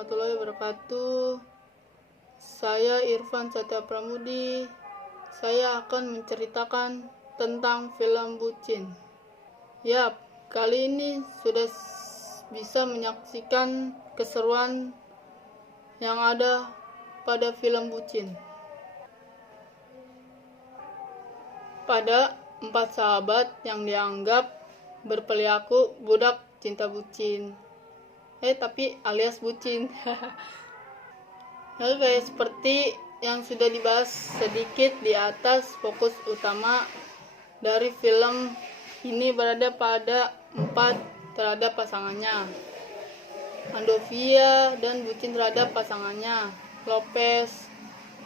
warahmatullahi wabarakatuh. Saya Irfan Satya Pramudi. Saya akan menceritakan tentang film Bucin. Yap, kali ini sudah bisa menyaksikan keseruan yang ada pada film Bucin. Pada 4 sahabat yang dianggap berperilaku budak cinta bucin. Tapi alias bucin. Lalu kayak seperti yang sudah dibahas sedikit di atas, fokus utama dari film ini berada pada 4 terhadap pasangannya. Andovia dan bucin terhadap pasangannya, Lopez,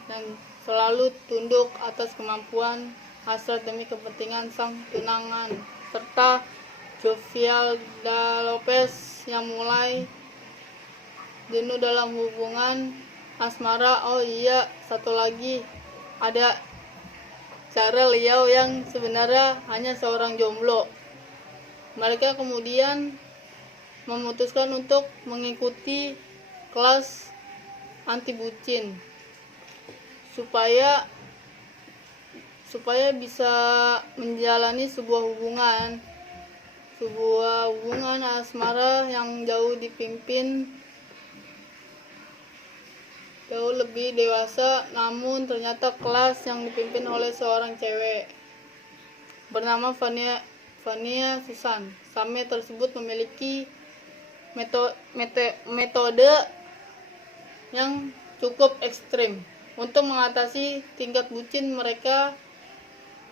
dan selalu tunduk atas kemampuan hasrat demi kepentingan sang tunangan, serta Jovial da Lopez yang mulai jenuh dalam hubungan asmara. Oh iya, satu lagi ada Cara Liao yang sebenarnya hanya seorang jomblo. Mereka kemudian memutuskan untuk mengikuti kelas anti bucin supaya bisa menjalani sebuah hubungan asmara yang jauh lebih dewasa, namun ternyata kelas yang dipimpin oleh seorang cewek bernama Vania Susan. Same tersebut memiliki metode yang cukup ekstrim untuk mengatasi tingkat bucin mereka,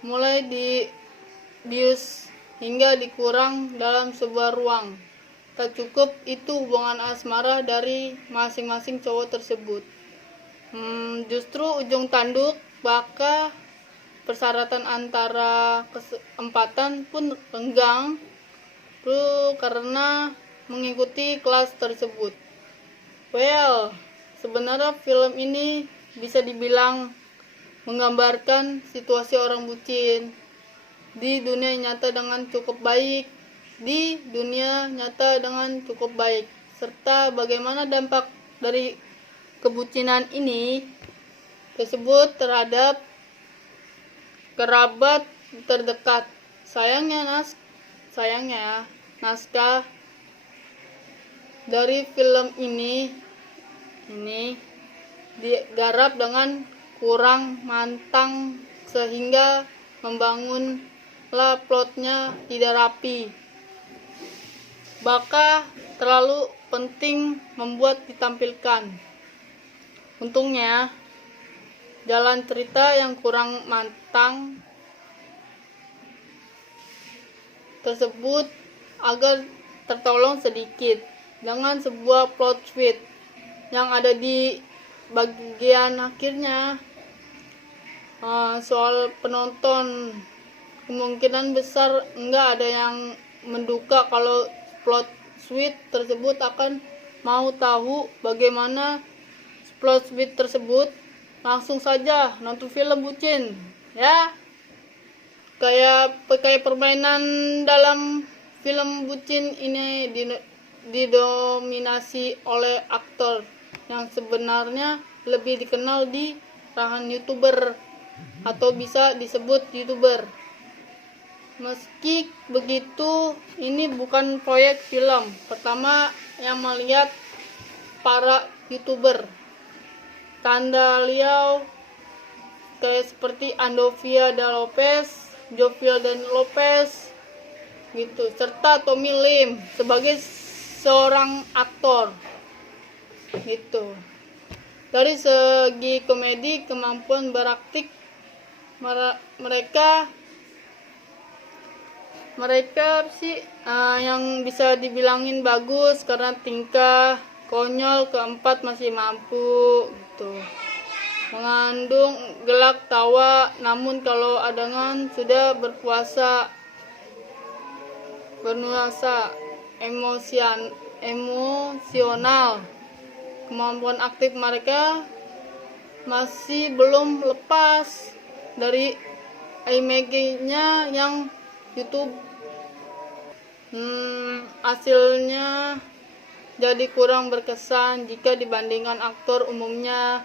mulai dibius hingga dikurang dalam sebuah ruang. Tak cukup itu hubungan asmara dari masing-masing cowok tersebut. Justru ujung tanduk baka persyaratan antara keempatan pun renggang karena mengikuti kelas tersebut. Sebenarnya film ini bisa dibilang menggambarkan situasi orang bucin di dunia nyata dengan cukup baik, serta bagaimana dampak dari kebucinan ini tersebut terhadap kerabat terdekat. Sayangnya naskah dari film ini digarap dengan kurang matang sehingga membangunlah plotnya tidak rapi. Bahkan terlalu penting membuat ditampilkan. Untungnya, jalan cerita yang kurang matang tersebut agar tertolong sedikit dengan sebuah plot twist yang ada di bagian akhirnya. Soal penonton, kemungkinan besar enggak ada yang menduga kalau plot twist tersebut akan mau tahu bagaimana plot twist tersebut. Langsung saja nonton film Bucin ya. Kayak permainan dalam film Bucin ini didominasi oleh aktor yang sebenarnya lebih dikenal di ranah YouTuber atau bisa disebut YouTuber. Meski begitu, ini bukan proyek film pertama yang melihat para YouTuber tanda Liao kayak seperti Andovia da Lopez, Jovial dan Lopez gitu, serta Tommy Lim sebagai seorang aktor gitu. Dari segi komedi, kemampuan berakting mereka sih yang bisa dibilangin bagus karena tingkah konyol keempat masih mampu gitu mengandung gelak tawa. Namun kalau adegan sudah bernuansa emosional, kemampuan aktif mereka masih belum lepas dari image-nya yang YouTube. Hasilnya jadi kurang berkesan jika dibandingkan aktor umumnya.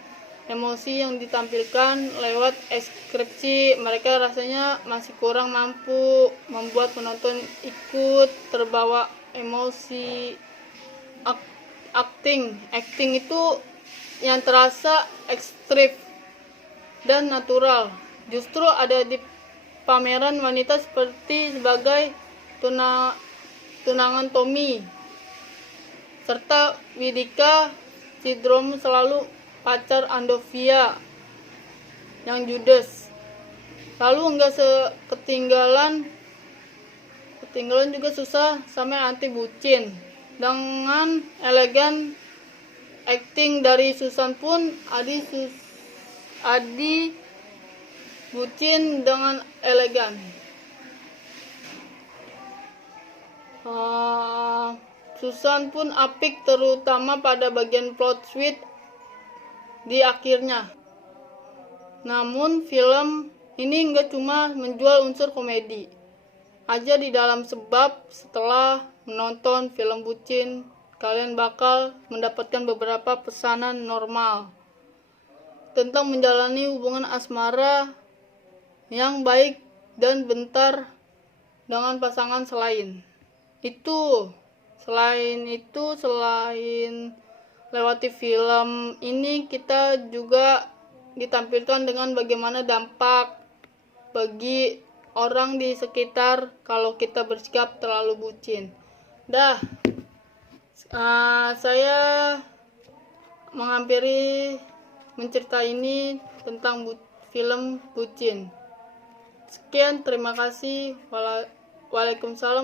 Emosi yang ditampilkan lewat ekspresi mereka rasanya masih kurang mampu membuat penonton ikut terbawa emosi. Acting itu yang terasa ekstrim dan natural justru ada di pameran wanita seperti sebagai tunangan Tommy serta Widika Cidrom selalu pacar Andovia yang judes. Lalu enggak ketinggalan juga susah sampai anti bucin. Dengan elegan acting dari Susan pun Adi bucin dengan elegan. Susan pun apik terutama pada bagian plot twist di akhirnya. Namun film ini nggak cuma menjual unsur komedi aja di dalam, sebab setelah menonton film bucin kalian bakal mendapatkan beberapa pesanan normal tentang menjalani hubungan asmara yang baik dan bentar dengan pasangan. Selain lewati film ini kita juga ditampilkan dengan bagaimana dampak bagi orang di sekitar kalau kita bersikap terlalu bucin. Saya menghampiri mencerita ini tentang film bucin. Sekian, terima kasih. Waalaikumsalam.